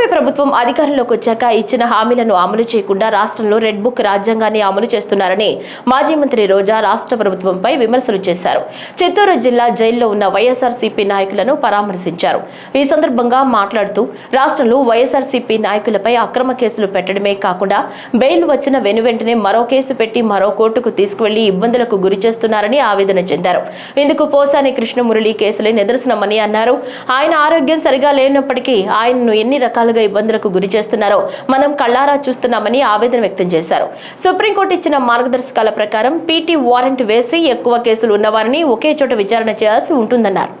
కూటమి ప్రభుత్వం అధికారంలోకి వచ్చాక ఇచ్చిన హామీలను అమలు చేయకుండా రాష్ట్రంలో రెడ్ బుక్ రాజ్యాంగాన్ని అమలు చేస్తున్నారని మాజీ మంత్రి రోజా రాష్ట్ర ప్రభుత్వంపై విమర్శలు చేశారు. చిత్తూరు జిల్లా జైల్లో ఉన్న వైఎస్ఆర్సీపీ నాయకులను పరామర్శించారు. ఈ సందర్భంగా మాట్లాడుతూ రాష్ట్రంలో వైఎస్ఆర్సీపీ నాయకులపై అక్రమ కేసులు పెట్టడమే కాకుండా బెయిల్ వచ్చిన వెనువెంటనే మరో కేసు పెట్టి మరో కోర్టుకు తీసుకువెళ్ళి ఇబ్బందులకు గురి చేస్తున్నారని ఆవేదన చెందారు. ఇందుకు పోసాని కృష్ణమురళి కేసులే నిదర్శనమని అన్నారు. ఆయన ఆరోగ్యం సరిగా లేనప్పటికీ ఆయనను ఎన్ని రకాల రకాలుగా ఇబ్బందులకు గురి చేస్తున్నారో మనం కళ్ళారా చూస్తున్నామని ఆవేదన వ్యక్తం చేశారు. సుప్రీంకోర్టు ఇచ్చిన మార్గదర్శకాల ప్రకారం పీటీ వారెంట్ వేసి ఎక్కువ కేసులు ఉన్నవారిని ఒకే చోట విచారణ చేయాల్సి ఉంటుందన్నారు.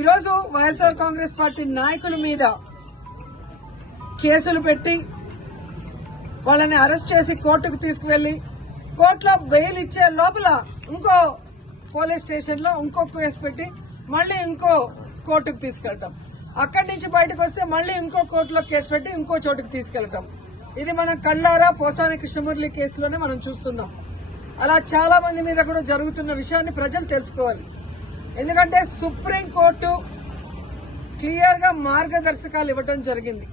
ఈరోజు వైఎస్ఆర్ కాంగ్రెస్ పార్టీ నాయకుల మీద కేసులు పెట్టి వాళ్ళని అరెస్ట్ చేసి కోర్టుకు తీసుకువెళ్ళి కోర్టులో బెయిల్ ఇచ్చే లోపల ఇంకో పోలీస్ స్టేషన్లో ఇంకో కేసు పెట్టి మళ్ళీ ఇంకో కోర్టుకు తీసుకెళ్ళటం అక్కడి నుంచి బయటకు వస్తే మళ్ళీ ఇంకో కోర్టులో కేసు పెట్టి ఇంకో చోటుకు తీసుకెళ్తాం. ఇది మనం కళ్ళారా పోసాని కృష్ణమురళి కేసులోనే మనం చూస్తున్నాం. అలా చాలా మంది మీద కూడా జరుగుతున్న విషయాన్ని ప్రజలు తెలుసుకోవాలి. ఎందుకంటే సుప్రీం కోర్టు క్లియర్గా మార్గదర్శకాలు ఇవ్వటం జరిగింది.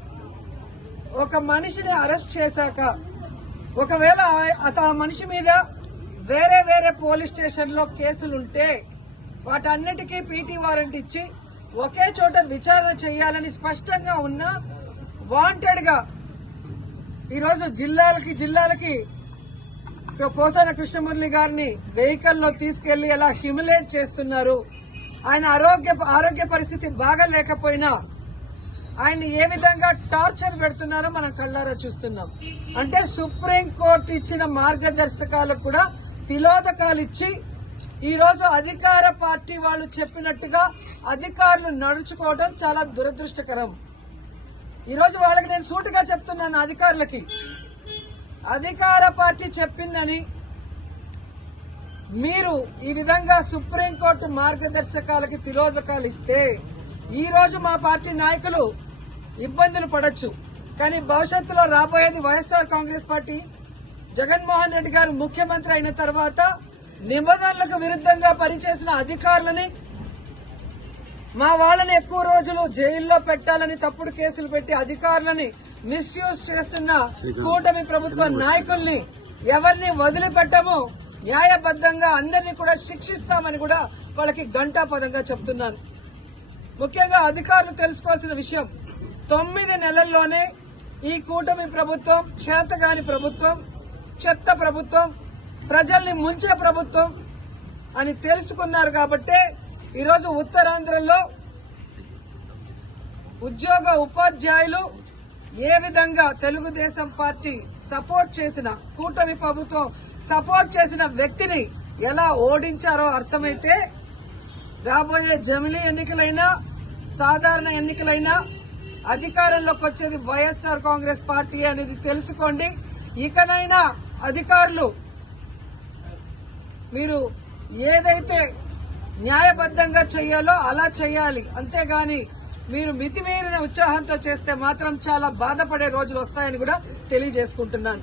ఒక మనిషిని అరెస్ట్ చేశాక ఒకవేళ ఆ- అత- ఆ మనిషి మీద వేరే వేరే పోలీస్ స్టేషన్లో కేసులుంటే వాటన్నిటికీ పీటీ వారెంట్ ఇచ్చి ఒకే చోట విచారణ చేయాలని స్పష్టంగా ఉన్న వాంటెడ్గా ఈరోజు జిల్లాలకి జిల్లాలకి పోసాన కృష్ణమురళి గారిని వెహికల్లో తీసుకెళ్ళి ఎలా హ్యూమిలేట్ చేస్తున్నారు. ఆయన ఆరోగ్య ఆరోగ్య పరిస్థితి బాగా లేకపోయినా ఆయన్ని ఏ విధంగా టార్చర్ పెడుతున్నారో మనం కళ్ళారా చూస్తున్నాం. అంటే సుప్రీం కోర్టు ఇచ్చిన మార్గదర్శకాలకు కూడా తిలోదకాలు ఇచ్చి ఈరోజు అధికార పార్టీ వాళ్ళు చెప్పినట్టుగా అధికారులు నడుచుకోవడం చాలా దురదృష్టకరం. ఈరోజు వాళ్ళకి నేను సూటిగా చెప్తున్నాను అధికారులకి. అధికార పార్టీ చెప్పిందని మీరు ఈ విధంగా సుప్రీంకోర్టు మార్గదర్శకాలకి తిలోదకాలు ఇస్తే ఈరోజు మా పార్టీ నాయకులు ఇబ్బందులు పడచ్చు. కానీ భవిష్యత్తులో రాబోయేది వైఎస్ఆర్ కాంగ్రెస్ పార్టీ. జగన్మోహన్ రెడ్డి గారు ముఖ్యమంత్రి అయిన తర్వాత నిబంధనలకు విరుద్ధంగా పనిచేసిన అధికారులని మా వాళ్ళని ఎక్కువ రోజులు జైల్లో పెట్టాలని తప్పుడు కేసులు పెట్టి అధికారులని మిస్యూజ్ చేస్తున్న కూటమి ప్రభుత్వ నాయకుల్ని ఎవరిని వదిలిపెట్టము న్యాయబద్ధంగా అందరినీ కూడా శిక్షిస్తామని కూడా వాళ్ళకి గంటాపదంగా చెప్తున్నాను. ముఖ్యంగా అధికారులు తెలుసుకోవాల్సిన విషయం తొమ్మిది నెలల్లోనే ఈ కూటమి ప్రభుత్వం చేతగాని ప్రభుత్వం చెత్త ప్రభుత్వం ప్రజల్ని ముంచే ప్రభుత్వం అని తెలుసుకున్నారు కాబట్టే ఈరోజు ఉత్తరాంధ్రలో ఉద్యోగ ఉపాధ్యాయులు ఏ విధంగా తెలుగుదేశం పార్టీ సపోర్ట్ చేసిన కూటమి ప్రభుత్వం సపోర్ట్ చేసిన వ్యక్తిని ఎలా ఓడించారో అర్థమైతే రాబోయే జమిలీ ఎన్నికలైనా సాధారణ ఎన్నికలైనా అధికారంలోకి వచ్చేది వైఎస్ఆర్ కాంగ్రెస్ పార్టీ అనేది తెలుసుకోండి. ఇకనైనా అధికారులు మీరు ఏదైతే న్యాయబద్ధంగా చేయాలో అలా చేయాలి అంతేగాని మీరు మితిమీరిన ఉత్సాహంతో చేస్తే మాత్రం చాలా బాధపడే రోజులు వస్తాయని కూడా తెలియజేసుకుంటున్నాను.